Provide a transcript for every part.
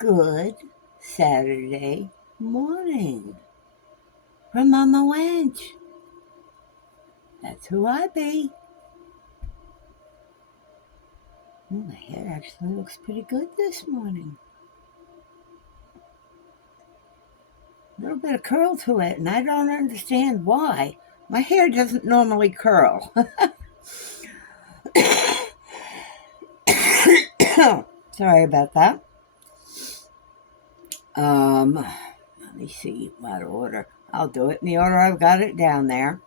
Good Saturday morning from Mama Wench. That's who I be. My hair actually looks pretty good this morning. A little bit of curl to it, and I don't understand why. My hair doesn't normally curl. Sorry about that. Let me see what order. I'll do it in the order I've got it down there.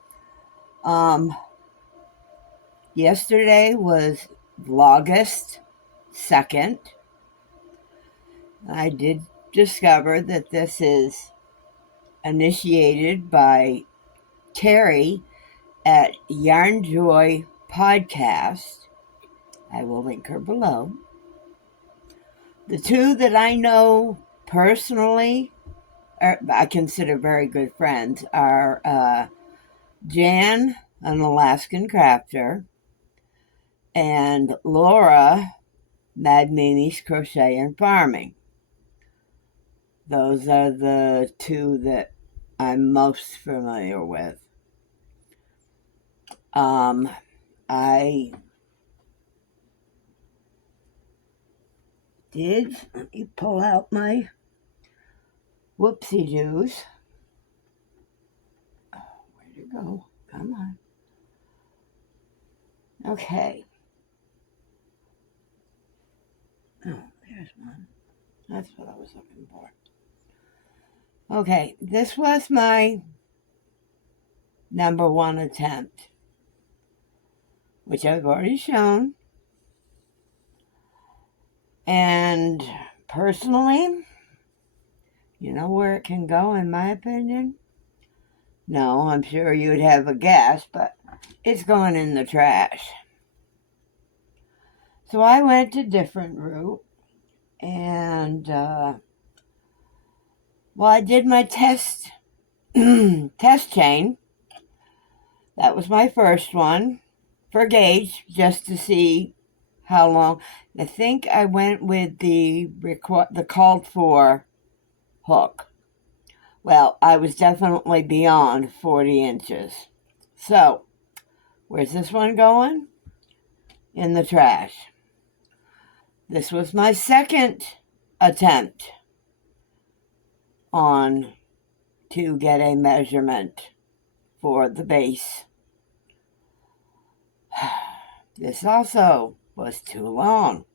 Yesterday was August 2nd. I did discover that this is initiated by Terry at Yarn Joy Podcast. I will link her below. The two that I know personally, I consider very good friends, are Jan, an Alaskan crafter, and Laura, Mad Mimi's Crochet and Farming. Those are the two that I'm most familiar with. I did, let me pull out my whoopsie-doos. Oh, where'd it go? Come on. Okay. Oh, there's one. That's what I was looking for. Okay, this was my number one attempt, which I've already shown. And personally, you know where it can go, in my opinion? No, I'm sure you'd have a guess, but it's going in the trash. So I went a different route, and, I did my test chain. That was my first one for gauge, just to see how long. I think I went with the called for hook. Well, I was definitely beyond 40 inches. So, where's this one going? In the trash. This was my second attempt to get a measurement for the base. This also was too long.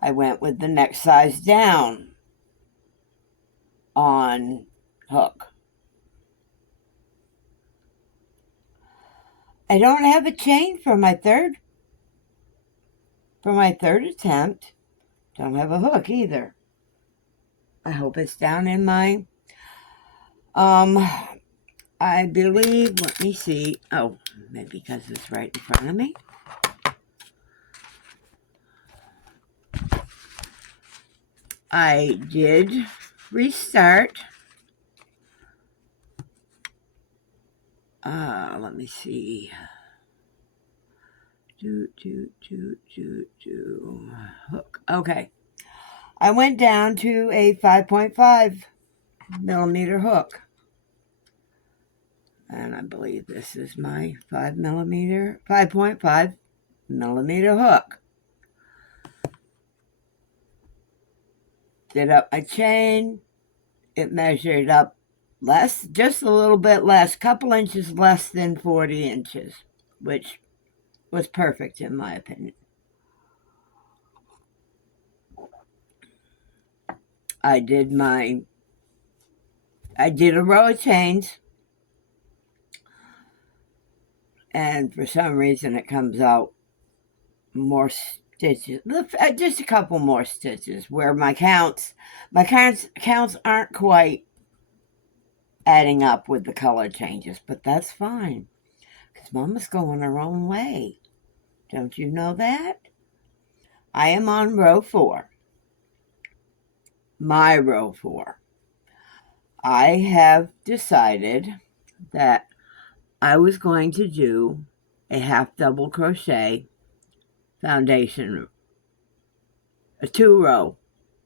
I went with the next size down on hook. I don't have a chain for my third attempt. Don't have a hook either. I hope it's down in my I believe, let me see. Oh, maybe because it's right in front of me. I did restart. Let me see. Hook. Okay. I went down to a 5.5 millimeter hook. And I believe this is my 5.5 millimeter hook. Did up my chain. It measured up less, just a little bit less, couple inches less than 40 inches, which was perfect in my opinion. I did a row of chains, and for some reason it comes out more stitches, just a couple more stitches, where my counts aren't quite adding up with the color changes, but that's fine, because Mama's going her own way. Don't you know that? I am on row 4. My row 4. I have decided that I was going to do a half double crochet foundation, a 2-row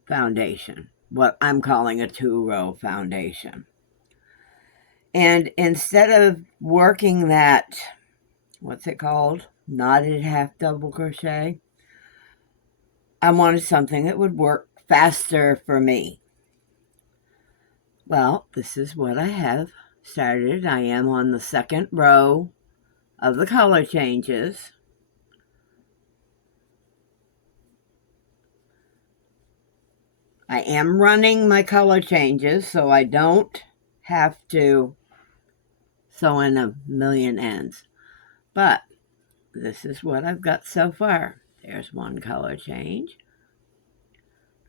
foundation what I'm calling a 2-row foundation. And instead of working that, what's it called? Knotted half double crochet, I wanted something that would work faster for me. Well, this is what I have started. I am on the 2nd row of the color changes. I am running my color changes so I don't have to sew in a million ends. But this is what I've got so far. There's one color change.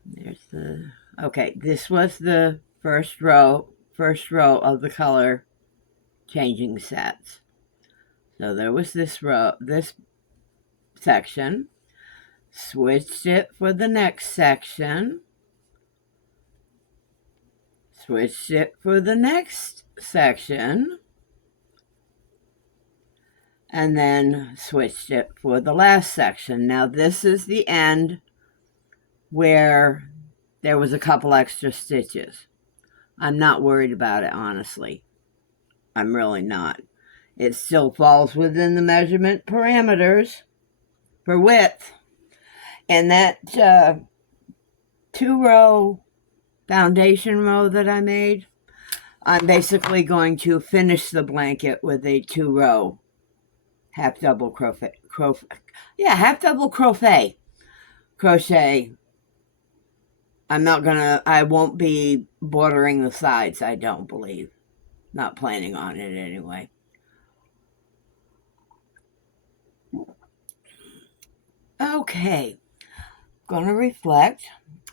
There's the, okay, this was the first row of the color changing sets. So there was this section, switched it for the next section, switched it for the next section, and then switched it for the last section. Now this is the end where there was a couple extra stitches. I'm not worried about it, honestly. I'm really not. It still falls within the measurement parameters for width. And that 2-row foundation row that I made, I'm basically going to finish the blanket with a 2-row half double crochet. I won't be bordering the sides, I don't believe. Not planning on it anyway. Okay, going to reflect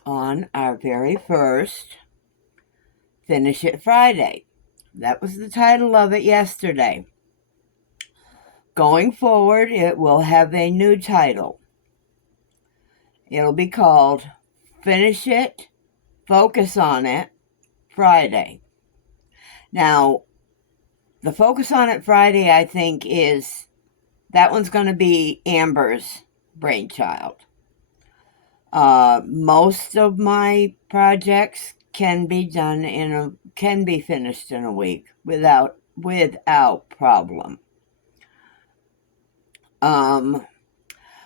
on our very first Finish It Friday. That was the title of it yesterday. Going forward, it will have a new title. It'll be called Finish It, Focus on It, Friday. Now, the Focus on It Friday, I think, that one's going to be Amber's brainchild. Most of my projects can be finished in a week without problem.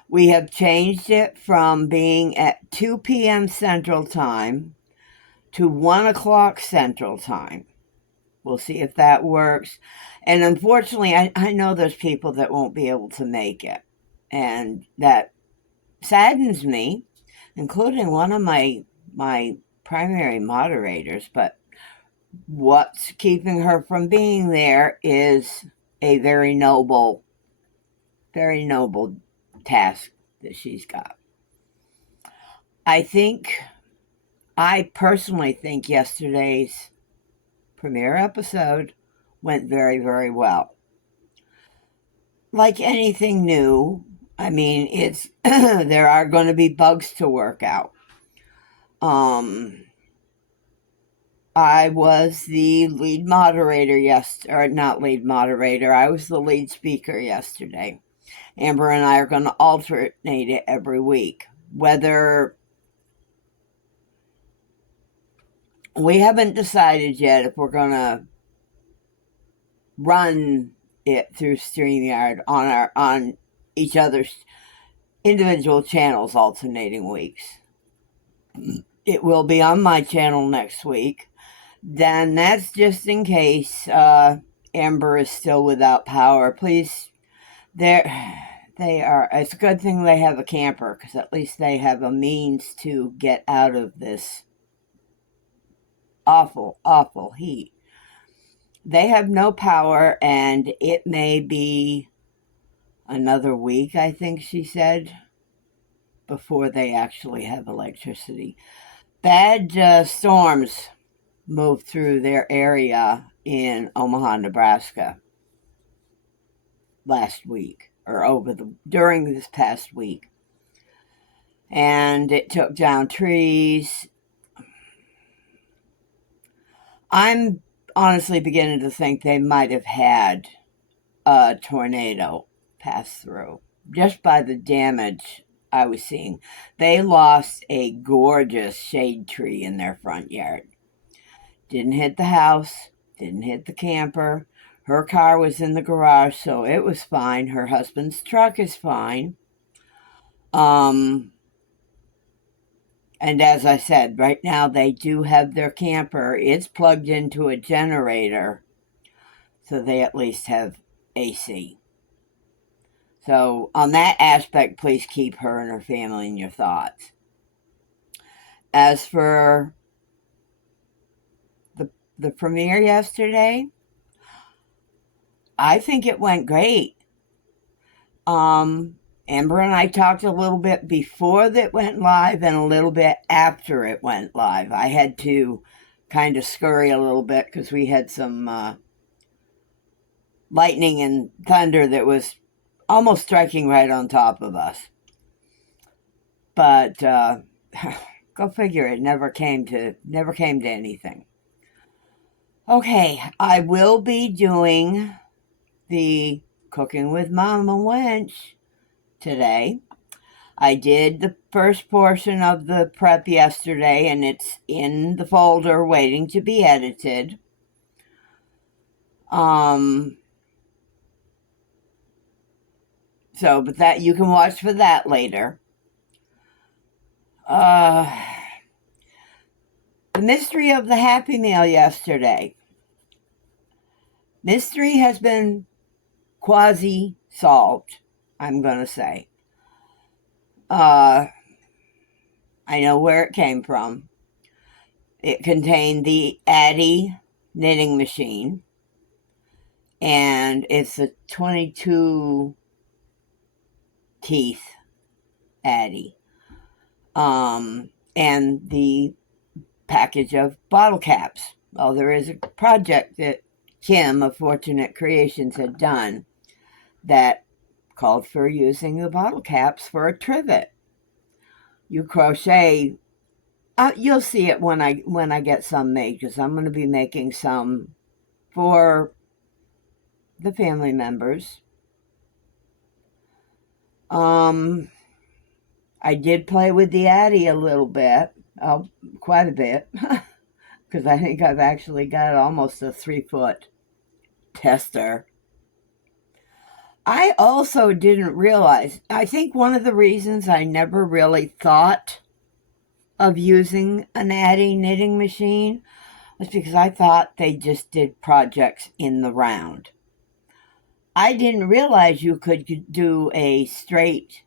We have changed it from being at 2 p.m. Central Time to 1 o'clock Central Time. We'll see if that works. And unfortunately, I know there's people that won't be able to make it. And that saddens me, including one of my primary moderators. But what's keeping her from being there is a very noble task that she's got. I personally think yesterday's premiere episode went very, very well. Like anything new, I mean, it's there are going to be bugs to work out. I was the lead moderator I was the lead speaker yesterday. Amber and I are going to alternate it every week. Whether we haven't decided yet if we're going to run it through StreamYard on each other's individual channels alternating weeks. It will be on my channel next week. Then that's just in case Amber is still without power. Please, they are. It's a good thing they have a camper, because at least they have a means to get out of this awful, awful heat. They have no power, and it may be another week, I think she said, before they actually have electricity. Bad storms moved through their area in Omaha, Nebraska last week, or during this past week. And it took down trees. I'm honestly beginning to think they might have had a tornado pass through, just by the damage I was seeing. They lost a gorgeous shade tree in their front yard. Didn't hit the house, didn't hit the camper. Her car was in the garage, so it was fine. Her husband's truck is fine. And as I said, right now they do have their camper. It's plugged into a generator, so they at least have AC. So on that aspect, please keep her and her family in your thoughts. As for the premiere yesterday, I think it went great. Amber and I talked a little bit before that went live and a little bit after it went live. I had to kind of scurry a little bit because we had some lightning and thunder that was almost striking right on top of us. But go figure, it never came to anything. Okay, I will be doing the Cooking with Mama Wench today. I did the first portion of the prep yesterday, and it's in the folder waiting to be edited. But that you can watch for that later. The mystery of the Happy Meal yesterday. Mystery has been quasi-solved, I'm going to say. I know where it came from. It contained the Addy knitting machine, and it's a 22 teeth Addy. And the package of bottle caps. Well, there is a project that Kim of Fortunate Creations had done that called for using the bottle caps for a trivet. You crochet. You'll see it when I get some made, because I'm going to be making some for the family members. I did play with the Addy a little bit, quite a bit, because I think I've actually got almost a 3-foot tester. I also didn't realize, I think one of the reasons I never really thought of using an Addy knitting machine was because I thought they just did projects in the round. I didn't realize you could do a straight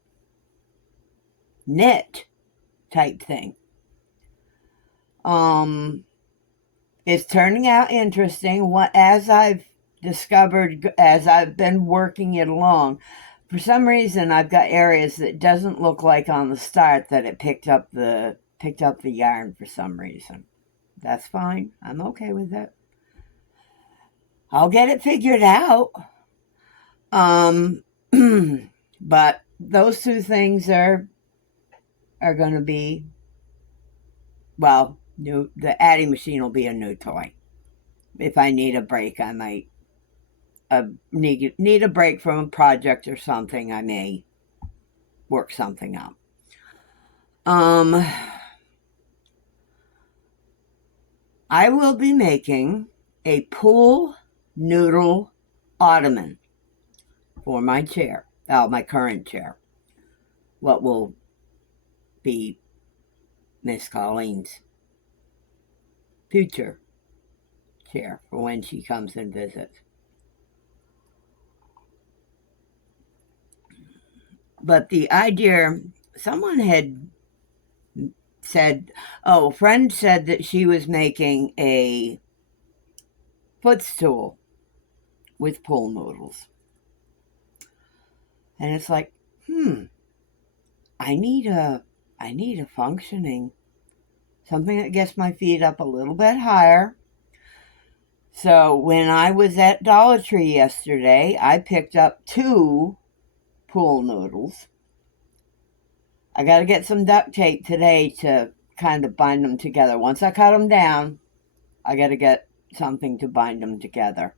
knit type thing. It's turning out interesting. As I've discovered, as I've been working it along, for some reason I've got areas that doesn't look like on the start that it picked up the yarn for some reason. That's fine. I'm okay with it. I'll get it figured out. But those two things are going to be, well, new. The Addy machine will be a new toy. If I need a break, I might need a break from a project or something. I may work something up. I will be making a pool noodle ottoman for my chair. My current chair. What will be Miss Colleen's future chair for when she comes and visits. But the idea, someone had said, a friend said that she was making a footstool with pool noodles. And it's like, I need a functioning, something that gets my feet up a little bit higher. So when I was at Dollar Tree yesterday, I picked up 2 pool noodles. I got to get some duct tape today to kind of bind them together. Once I cut them down, I got to get something to bind them together.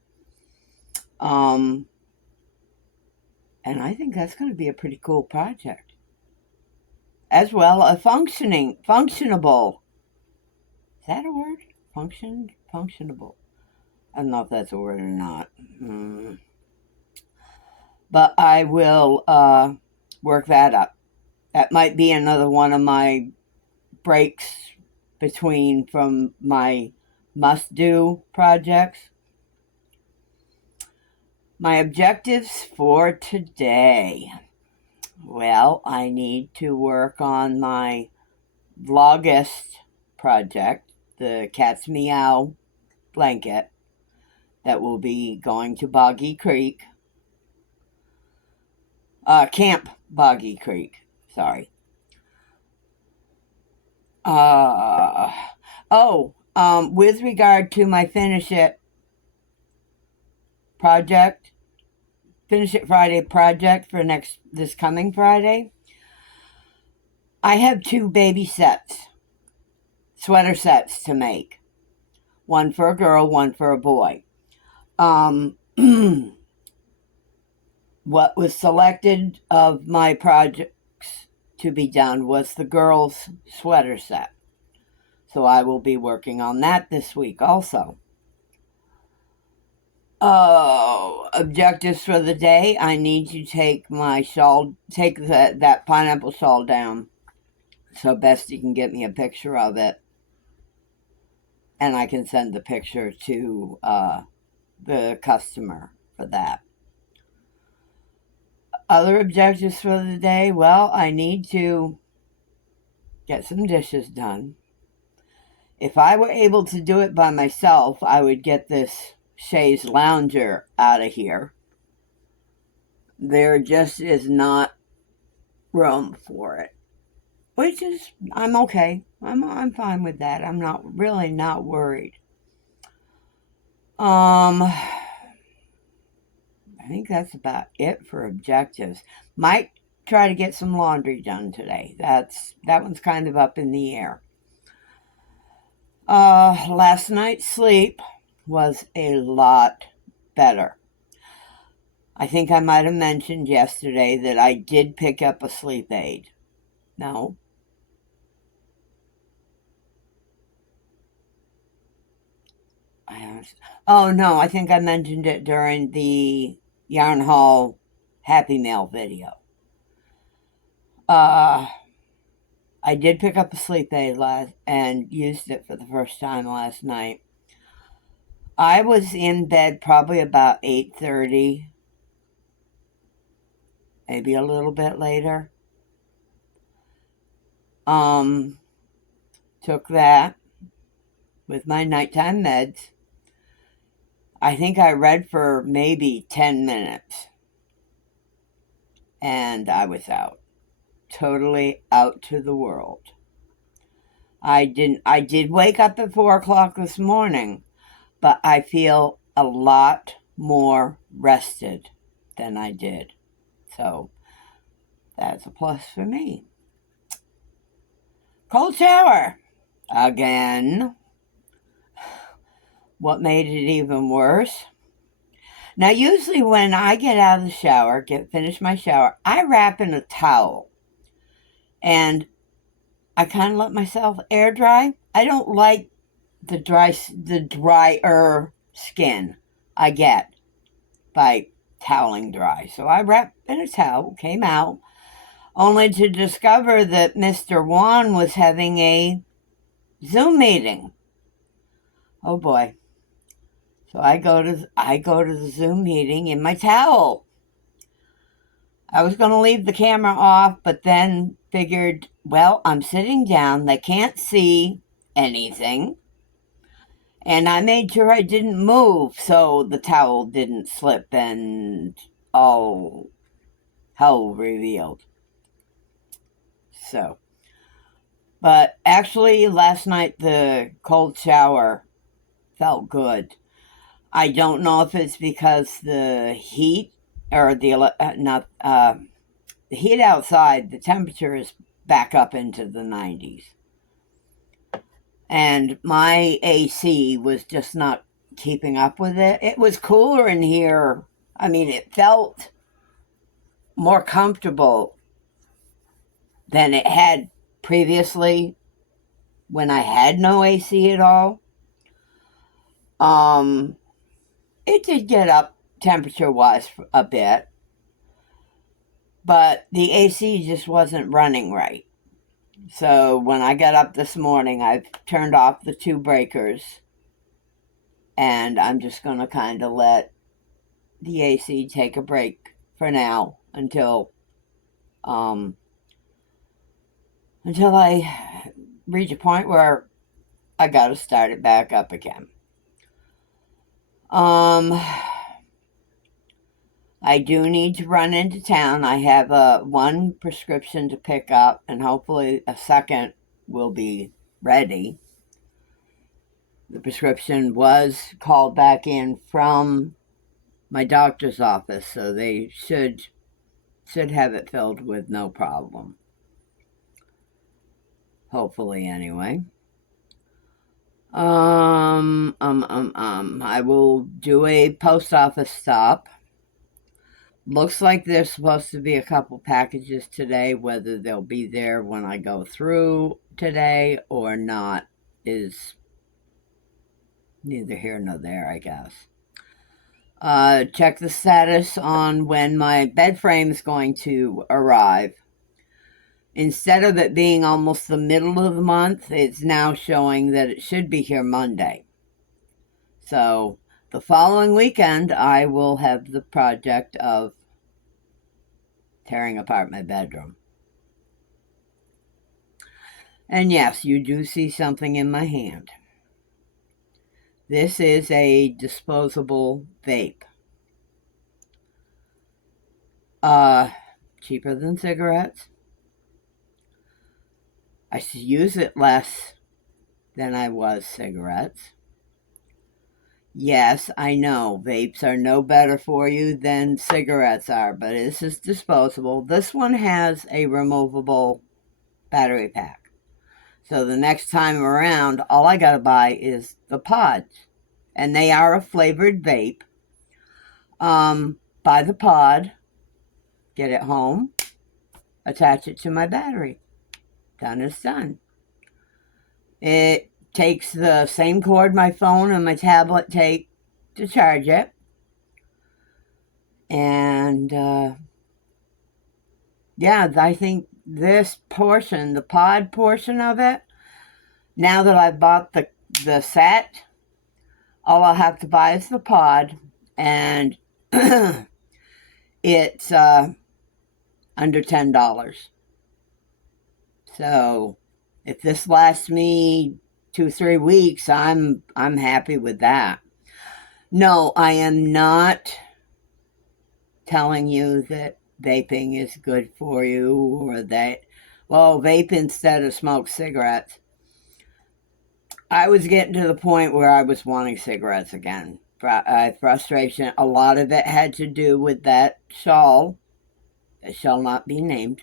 And I think that's going to be a pretty cool project. as well as functionable. Is that a word? Functionable. I don't know if that's a word or not. But I will work that up. That might be another one of my breaks from my must-do projects. My objectives for today. Well, I need to work on my vlogist project, the Cat's Meow blanket that will be going to Boggy Creek. Camp Boggy Creek, sorry. With regard to my Finish It Friday project for this coming Friday, I have 2 baby sweater sets to make. One for a girl, one for a boy. What was selected of my projects to be done was the girls' sweater set. So I will be working on that this week also. Objectives for the day. I need to take that pineapple shawl down. So Bestie can get me a picture of it. And I can send the picture to the customer for that. Other objectives for the day. Well, I need to get some dishes done. If I were able to do it by myself, I would get this chaise lounger out of here. There just is not room for it, which is, I'm okay. I'm fine with that. I'm not worried. I think that's about it for objectives. Might try to get some laundry done today. That one's kind of up in the air. Last night's sleep was a lot better. I think I might have mentioned yesterday that I did pick up a sleep aid. No. No, I think I mentioned it during the Yarn Haul Happy Mail video. I did pick up a sleep aid and used it for the first time last night. I was in bed probably about 8:30, maybe a little bit later. Took that with my nighttime meds. I think I read for maybe 10 minutes. And I was out. Totally out to the world. I did wake up at 4 o'clock this morning, but I feel a lot more rested than I did. So that's a plus for me. Cold shower again. What made it even worse? Now, usually when I get out of the shower, finish my shower, I wrap in a towel. And I kind of let myself air dry. I don't like the drier skin I get by toweling dry. So I wrapped in a towel, came out, only to discover that Mr. Juan was having a Zoom meeting. Oh boy. So I go to the Zoom meeting in my towel. I was going to leave the camera off, but then figured, well, I'm sitting down. They can't see anything. And I made sure I didn't move so the towel didn't slip and all hell revealed. So, but actually last night the cold shower felt good. I don't know if it's because the heat or the heat outside, the temperature is back up into the 90s. And my AC was just not keeping up with it. It was cooler in here. I mean, it felt more comfortable than it had previously when I had no AC at all. It did get up temperature-wise a bit, but the AC just wasn't running right. So when I got up this morning, I've turned off the 2 breakers, and I'm just going to kind of let the AC take a break for now until I reach a point where I got to start it back up again. I do need to run into town. I have one prescription to pick up, and hopefully a second will be ready. The prescription was called back in from my doctor's office, so they should have it filled with no problem. Hopefully, anyway. I will do a post office stop. Looks like there's supposed to be a couple packages today. Whether they'll be there when I go through today or not is neither here nor there, I guess. Check the status on when my bed frame is going to arrive. Instead of it being almost the middle of the month, it's now showing that it should be here Monday. So the following weekend, I will have the project of tearing apart my bedroom. And yes, you do see something in my hand. This is a disposable vape. Cheaper than cigarettes. I use it less than I was cigarettes. Yes, I know, vapes are no better for you than cigarettes are, but this is disposable. This one has a removable battery pack. So the next time around, all I gotta buy is the pods. And they are a flavored vape. Buy the pod, get it home, attach it to my battery. Done is done. It takes the same cord my phone and my tablet take to charge it. And yeah, I think this portion, the pod portion of it, now that I've bought the set, all I'll have to buy is the pod, and it's under $10. So if this lasts me 2-3 weeks, I'm happy with that. No, I am not telling you that vaping is good for you, or that, well, vape instead of smoke cigarettes. I was getting to the point where I was wanting cigarettes again. Frustration. A lot of it had to do with that shawl that shall not be named.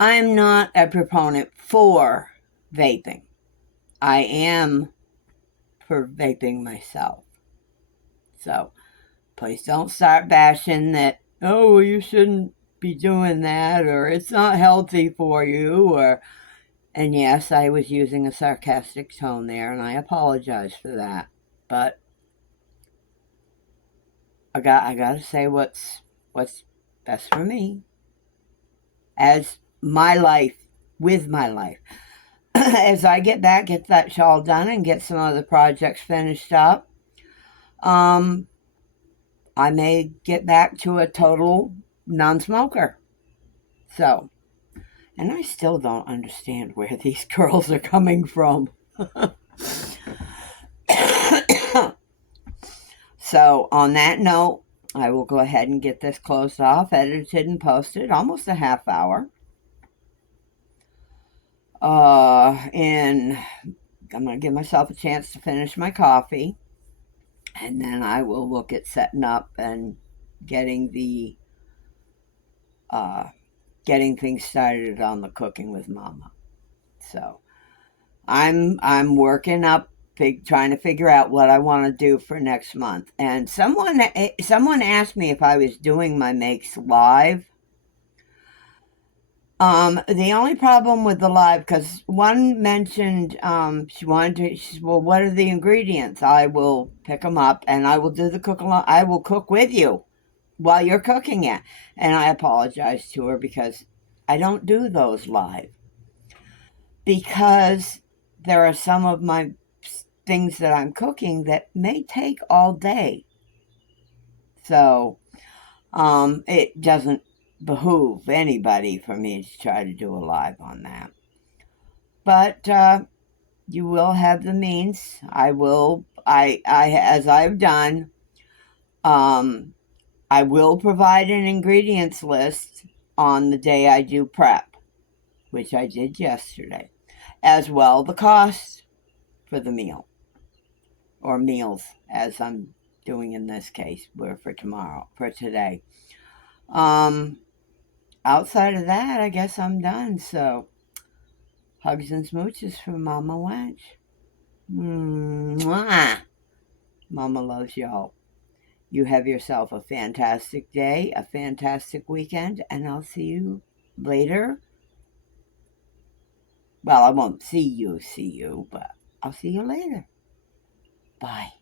I'm not a proponent for vaping. I am for vaping myself. So please don't start bashing that, oh, you shouldn't be doing that, or it's not healthy for you, or, and yes, I was using a sarcastic tone there, and I apologize for that. But I gotta say what's best for me. As my life, with my life. As I get that shawl done and get some other projects finished up, I may get back to a total non-smoker. So, and I still don't understand where these girls are coming from. So, on that note, I will go ahead and get this closed off, edited and posted, almost a half hour. And I'm going to give myself a chance to finish my coffee, and then I will look at setting up and getting things started on the Cooking with Mama. So I'm working up, trying to figure out what I want to do for next month. And someone asked me if I was doing my makes live. The only problem with the live, because one mentioned, she said, well, what are the ingredients? I will pick them up and I will do the cook along. I will cook with you while you're cooking it. And I apologized to her because I don't do those live, because there are some of my things that I'm cooking that may take all day. So it doesn't behoove anybody for me to try to do a live on that. But you will have the means. I will. As I've done. Um, I will provide an ingredients list on the day I do prep, which I did yesterday, as well the cost for the meal, or meals, as I'm doing in this case, for today. Um, Outside of that, I guess I'm done. So, hugs and smooches from Mama Wench. Mwah. Mama loves y'all. You have yourself a fantastic day, a fantastic weekend, and I'll see you later. Well, I won't see you, but I'll see you later. Bye.